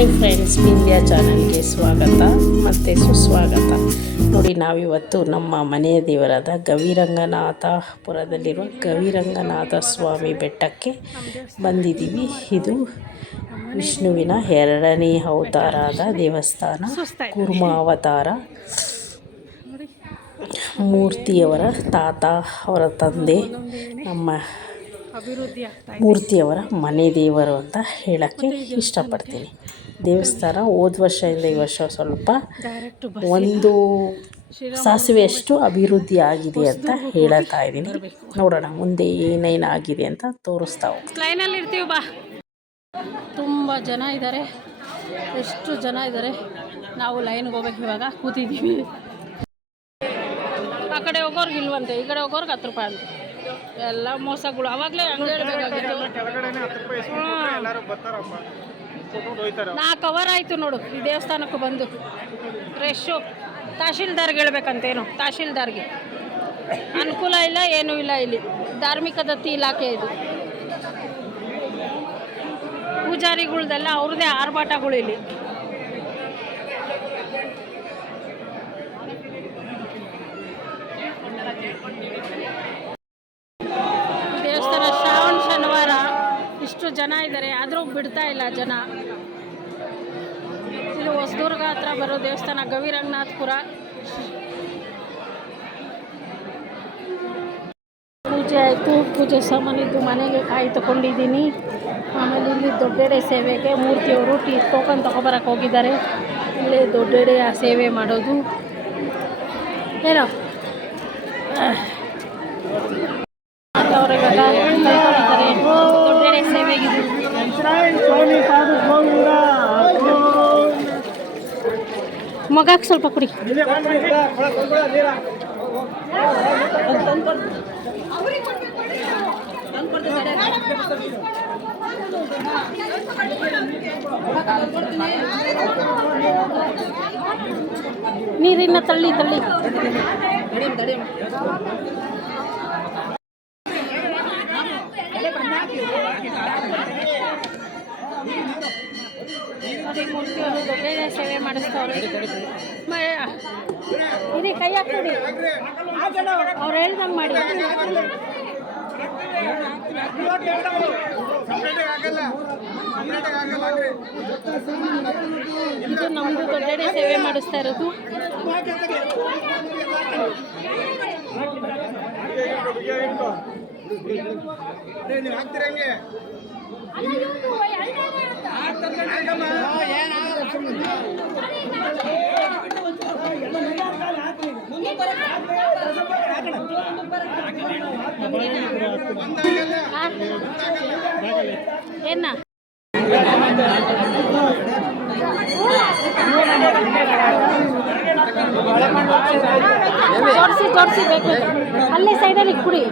Hi friends, Vindhya ಚಾನಲ್ಗೆ ಸ್ವಾಗತ ಮತ್ತು ಸುಸ್ವಾಗತ. ನೋಡಿ, ನಾವಿವತ್ತು ನಮ್ಮ ಮನೆಯ ದೇವರಾದ ಗವಿರಂಗನಾಥಪುರದಲ್ಲಿರುವ ಗವಿರಂಗನಾಥ ಸ್ವಾಮಿ ಬೆಟ್ಟಕ್ಕೆ ಬಂದಿದ್ದೀವಿ. ಇದು ವಿಷ್ಣುವಿನ 2ನೇ ಅವತಾರದ ದೇವಸ್ಥಾನ. ಕೂರ್ಮ ಅವತಾರ ಮೂರ್ತಿಯವರ ತಾತ, ಅವರ ತಂದೆ, ನಮ್ಮ ಮೂರ್ತಿಯವರ ಮನೆ ದೇವರು ಅಂತ ಹೇಳೋಕ್ಕೆ ಇಷ್ಟಪಡ್ತೀನಿ. ದೇವಸ್ಥಾನ ಹೋದ ವರ್ಷದಿಂದ ಈ ವರ್ಷ ಸ್ವಲ್ಪ ಒಂದು ಸಾಸಿವೆಯಷ್ಟು ಅಭಿವೃದ್ಧಿ ಆಗಿದೆ ಅಂತ ಹೇಳ್ತಾ ಇದ್ದೀನಿ. ನೋಡೋಣ ಮುಂದೆ ಏನೇನಾಗಿದೆ ಅಂತ ತೋರಿಸ್ತಾ ಹೋಗ್ತೀನಿ. ಲೈನಲ್ಲಿ ಇರ್ತೀವಿ ಬಾ. ತುಂಬ ಜನ ಇದ್ದಾರೆ, ಎಷ್ಟು ಜನ ಇದ್ದಾರೆ. ನಾವು ಲೈನ್ಗೆ ಹೋಗ್ಬೇಕು. ಇವಾಗ ಕೂತಿದ್ದೀವಿ. ಆ ಕಡೆ ಹೋಗೋರ್ಗೆ ಇಲ್ವಂತೆ, ಈ ಕಡೆ ಹೋಗೋರ್ಗೆ 10 ರೂಪಾಯಿ ಅಂತೆ. ಎಲ್ಲ ಮೋಸಗಳು. ಅವಾಗಲೇ ಹಂಗೆ ಹೇಳ್ಬೇಕಾಗಿತ್ತು. 4 ಅವರ್ ಆಯಿತು ನೋಡು ಈ ದೇವಸ್ಥಾನಕ್ಕೂ ಬಂದು. ಫ್ರೆಶ್ಶು. ತಹಶೀಲ್ದಾರ್ಗೆ ಹೇಳ್ಬೇಕಂತೇನು, ತಹಶೀಲ್ದಾರ್ಗೆ ಅನುಕೂಲ ಇಲ್ಲ, ಏನೂ ಇಲ್ಲ ಇಲ್ಲಿ. ಧಾರ್ಮಿಕ ದತ್ತಿ ಇಲಾಖೆ ಇದು. ಪೂಜಾರಿಗಳ್ದೆಲ್ಲ ಅವ್ರದ್ದೇ ಆರ್ಭಾಟಗಳು ಇಲ್ಲಿ. ದೇವಸ್ಥಾನ ಶ್ರಾವಣ ಶನಿವಾರ ಇಷ್ಟು ಜನ ಇದ್ದಾರೆ, ಆದರೂ ಬಿಡ್ತಾ ಇಲ್ಲ ಜನ. ಇದು ಹೊಸದುರ್ಗ ಹತ್ರ ಬರೋ ದೇವಸ್ಥಾನ ಗವಿರಂಗನಾಥಪುರ. ಪೂಜೆ ಆಯಿತು. ಪೂಜೆ ಸಾಮಾನಿದ್ದು ಮನೆಗೆ ಕಾಯಿ ತಗೊಂಡಿದ್ದೀನಿ. ಆಮೇಲೆ ಇಲ್ಲಿ ದೊಡ್ಡೆಡೆ ಸೇವೆಗೆ ಮೂರ್ತಿಯವರು ಟೋಕನ್ ತೊಗೊಬರಕ್ಕೆ ಹೋಗಿದ್ದಾರೆ. ಇಲ್ಲೇ ದೊಡ್ಡೆಡೆ ಆ ಸೇವೆ ಮಾಡೋದು ಏನೋ ದೊಡ್ಡೆಡೆ ಸೇವೆಗಿದ್ದು. ಮಗಕ್ಕೆ ಸ್ವಲ್ಪ ಕುಡಿ. ನೀರಿನ ತಳ್ಳಿ ಮೂರ್ತಿಯವರು ದೊಡ್ಡ ಸೇವೆ ಮಾಡಿಸ್ತವ್ರೆ. ಇದೇ ಕೈ ಹಾಕ್ಬಿಡಿ, ಅವ್ರು ಹೇಳ್ದಂಗೆ ಮಾಡಿ. ಇದು ನಮ್ಮದು ದೊಡ್ಡೆಡೆ ಸೇವೆ ಮಾಡಿಸ್ತಾ ಇರೋದು. ಏನ ಜೋಡಿಸಿ ಬೇಕು. ಅಲ್ಲೇ ಸೈಡಲ್ಲಿ ಕುಡಿ.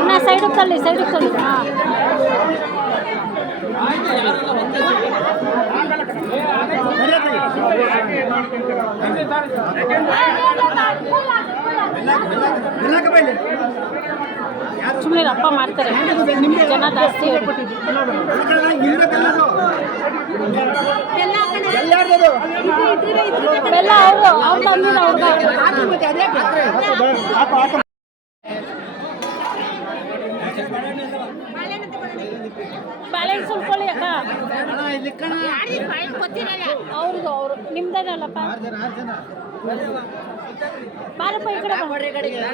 ಇನ್ನು ಸೈಡಿಗೆ ತಳ್ಳಿ. ಹಾಂ, ಸುಮ್ಮನೆ ಅಪ್ಪ ಮಾಡ್ತಾರೆ. ಜನ ಜಾಸ್ತಿ. ಬೆಲ್ಲ ಅವ್ರು ತಂದಿಲ್ಲ. ಬ್ಯಾಲೆನ್ಸ್ ಉಳ್ಕೊಳ್ಳಿ ಅಕ್ಕ. ಅವರು ನಿಮ್ದೇನಲ್ಲಪ್ಪ. ಬಾರಪ್ಪ ಈ ಕಡೆ ಇಲ್ಲ.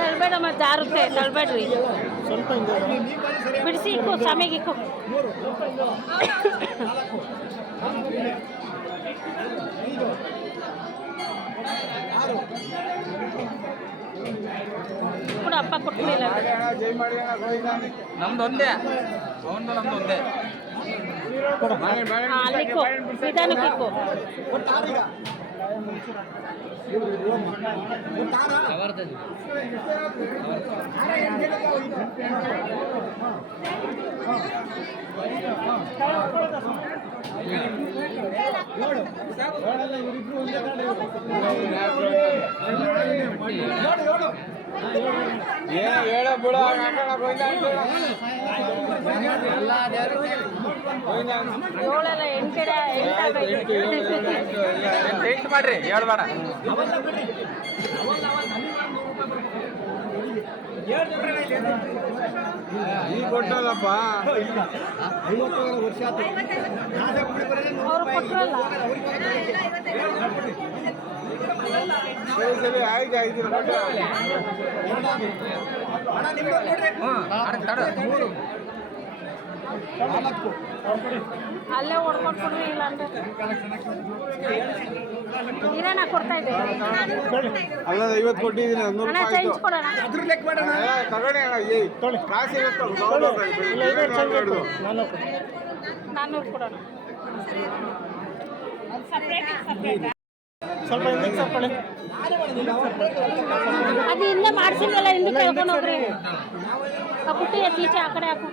ತಳ್ಬೇಡ, ಮತ್ತೆ ಜಾರುತ್ತೆ. ತಳ್ಬೇಡ್ರಿ, ಬಿಡಿಸಿ ಇಕ್ಕು, ಸ್ವಾಮಿಗೆ ಇಕ್ಕು. ಕೊಡು, ಅಪ್ಪ ಕೊಟ್ಬಿಡಿಲ್ಲ. ನಮ್ದು ಒಂದೇ, ಅವನದು ನಮ್ದು ಒಂದೇ. ಅಲ್ಲಿಕ್ಕು ನಿಧಾನಕ್ಕೆ ಇಕ್ಕು. ಏಳೆಲ್ಲ ಎಂಟು ಮಾಡ್ರಿ, ಹೇಳ್ಬೇಡ. ಈ ಕೊಟ್ಟಲ್ಲಪ್ಪ ಅವ್ರು ಕೊಟ್ರಲ್ಲ. ಸರಿ ಸರಿ ಆಯ್ತು ಆಯ್ತು ಅಲ್ಲೇ ಹೊಡ್ಕೊಟ್ಬಿಡ್ರಿ, ಇಲ್ಲ ಅಂದ್ರೆ ಇರೋಣ ಕೊಡ್ತಾ ಇದ್ದೆ. ಅಲ್ಲ 50 ಕೊಟ್ಟಿದ್ದೀನಿ, 100 ಅಣ್ಣ ರೂಪಾಯಿ ಚೇಂಜ್ ಕೊಡೋಣ. ತಗೊಳ್ಳಿ ಅಣ್ಣ, ಕಾಸು ಇರುತ್ತೆ 400 ಕೊಡೋಣ. ಸ್ವಲ್ಪ ಹಿಂದಕ್ಕೆ ಸರ್ಕೊಳ್ಳಿ. ಅದು ಇಲ್ಲೇ ಮಾಡ್ಸಿಲ್ವಲ್ಲ, ಹಿಂದಕ್ಕೆ ಕಳ್ಕೊಂಡು ಹೋಗ್ರಿ. ಆ ಪುಟ್ಟಿ ತೀಚೆ ಆ ಕಡೆ ಹಾಕು.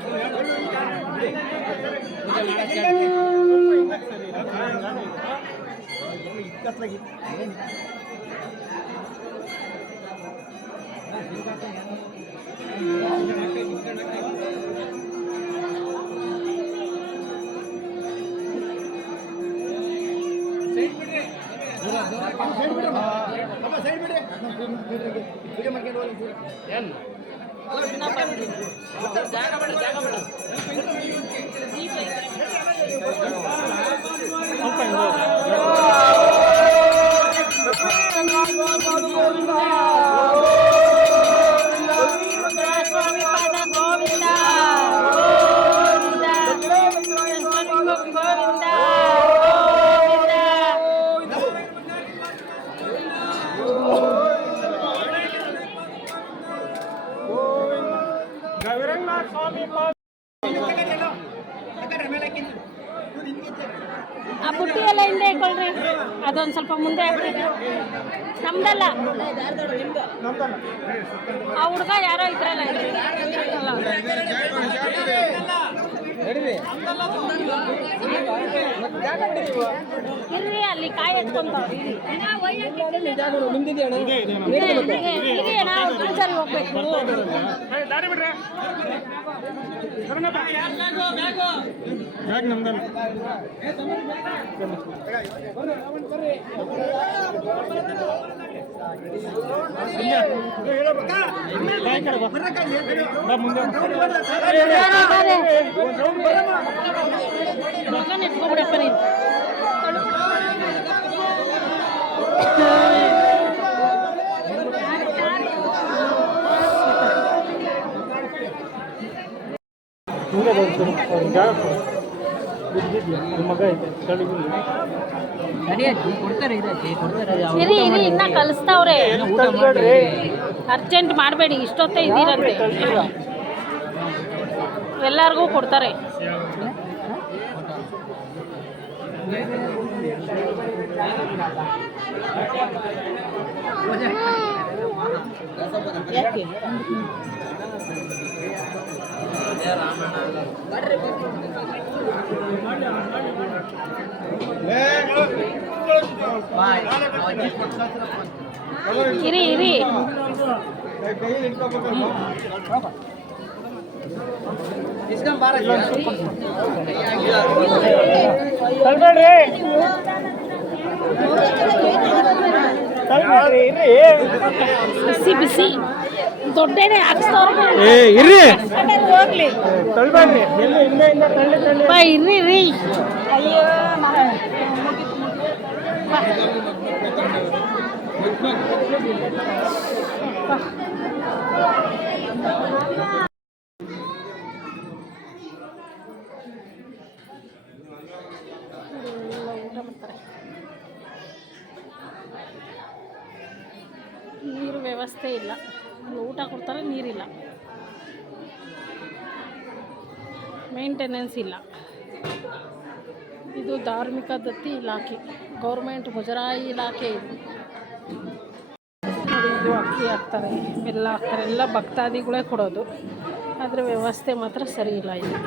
ಸ್ವಾಮಿ ಪಾದ ಗೋವಿಂದ ಗೋವಿಂದ ಗೋವಿಂದ ಆ ಬುಟ್ಟಿ ಎಲ್ಲ ಹಿಂದೆ ಇಟ್ಕೊಳ್ರಿ, ಅದೊಂದು ಸ್ವಲ್ಪ ಮುಂದೆ ಹಾಕ್ರಿ. ನಮ್ದಲ್ಲ, ಆ ಹುಡುಗ ಯಾರೋ ಇದ್ರಲ್ಲ ಇರ್ರಿ, ಅಲ್ಲಿ ಕಾಯಿ ಎತ್ಕೊಂತವ್ರಿ. ಇರಿ ಅಣ್ಣ, ಪೂಜಾರಿ ಹೋಗ್ಬೇಕು. ಎತ್ಕೊಬಿಡಪ್ಪ ನೀನು. ಇರಿ ಇರಿ, ಇನ್ನ ಕಲಿಸ್ತಾವ್ರೆ. ಅರ್ಜೆಂಟ್ ಮಾಡಬೇಡಿ, ಇಷ್ಟೊತ್ತೇ ಇದ್ದೀರಂತೆ. ಎಲ್ಲರಿಗೂ ಕೊಡ್ತಾರೆ. ಇರಿ ಇರಿ, ಬಿಸಿ ಬಿಸಿ ದೊಡ್ಡೇನೆ ಹಾಕ್ಸ್ತವ್ರೆ. ಹೋಗ್ಲಿ ಇರ್ರಿ ಇರ್ರಿ. ಅಯ್ಯೋ ಊಟ ಮಾಡ್ತಾರೆ. ನೀರು ವ್ಯವಸ್ಥೆ ಇಲ್ಲ, ಊಟ ಕೊಡ್ತಾರೆ, ನೀರಿಲ್ಲ, ಮೇಂಟೆನೆನ್ಸ್ ಇಲ್ಲ. ಇದು ಧಾರ್ಮಿಕ ದತ್ತಿ ಇಲಾಖೆ, ಗೌರ್ಮೆಂಟ್ ಮುಜರಾಯಿ ಇಲಾಖೆ ಇದು. ನೋಡಿ, ಇದು ಅಕ್ಕಿ ಹಾಕ್ತಾರೆ, ಬೆಲ್ಲ ಹಾಕ್ತಾರೆ, ಎಲ್ಲ ಭಕ್ತಾದಿಗಳೇ ಕೊಡೋದು. ಆದರೆ ವ್ಯವಸ್ಥೆ ಮಾತ್ರ ಸರಿ ಇಲ್ಲ ಇಲ್ಲಿ.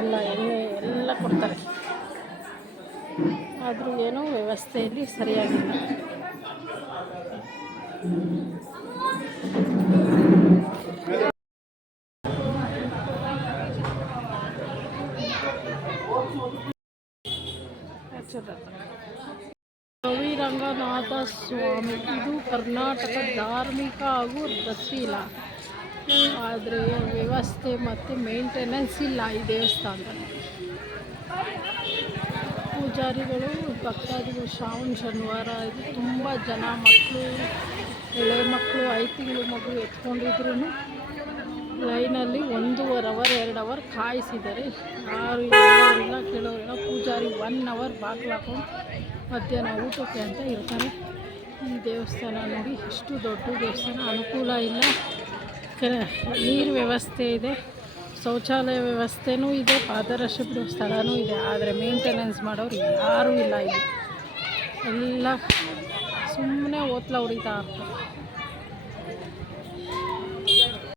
ಎಲ್ಲ ಎಣ್ಣೆ ಎಲ್ಲ ಕೊಡ್ತಾರೆ, ಆದರೂ ಏನೋ ವ್ಯವಸ್ಥೆಯಲ್ಲಿ ಸರಿಯಾಗಿಲ್ಲ. ಗವಿರಂಗನಾಥ ಸ್ವಾಮಿ, ಇದು ಕರ್ನಾಟಕ ಧಾರ್ಮಿಕ ಹಾಗೂ ದತ್ತಿ ಇಲಾಖೆ. ಆದರೆ ವ್ಯವಸ್ಥೆ ಮತ್ತು ಮೇಂಟೆನೆನ್ಸ್ ಇಲ್ಲ ಈ ದೇವಸ್ಥಾನದಲ್ಲಿ. ಪೂಜಾರಿಗಳು, ಭಕ್ತಾದಿಗಳು ಶ್ರಾವಣ ಶನಿವಾರ ಇದು ತುಂಬ ಜನ, ಮಕ್ಕಳು, ಎಳೆ ಮಕ್ಕಳು, 5 ತಿಂಗಳು ಮಗು ಎತ್ಕೊಂಡಿದ್ರು ಲೈನಲ್ಲಿ 1.5 ಅವರ್ 2 ಅವರ್ ಕಾಯಿಸಿದ್ದಾರೆ. ಯಾರು ಹೇಳೋರಿಲ್ಲ ಕೇಳೋರಿಲ್ಲ. ಪೂಜಾರಿ 1 ಅವರ್ ಬಾಗಿಲು ಹಾಕೊಂಡು ಮಧ್ಯಾಹ್ನ ಊಟಕ್ಕೆ ಅಂತ ಇರ್ತಾರೆ. ಈ ದೇವಸ್ಥಾನ ನೋಡಿ, ಎಷ್ಟು ದೊಡ್ಡ ದೇವಸ್ಥಾನ, ಅನುಕೂಲ ಇಲ್ಲ. ನೀರು ವ್ಯವಸ್ಥೆ ಇದೆ, ಶೌಚಾಲಯ ವ್ಯವಸ್ಥೆನೂ ಇದೆ, ಪಾದರಕ್ಷೆ ಬಿಡೋ ಸ್ಥಳನೂ ಇದೆ. ಆದರೆ ಮೇಂಟೆನೆನ್ಸ್ ಮಾಡೋರು ಯಾರೂ ಇಲ್ಲ ಇಲ್ಲಿ. ಎಲ್ಲ ಸುಮ್ಮನೆ ಓತ್ಲ ಹೊಡಿತಾ ಇರ್ತಾರೆ.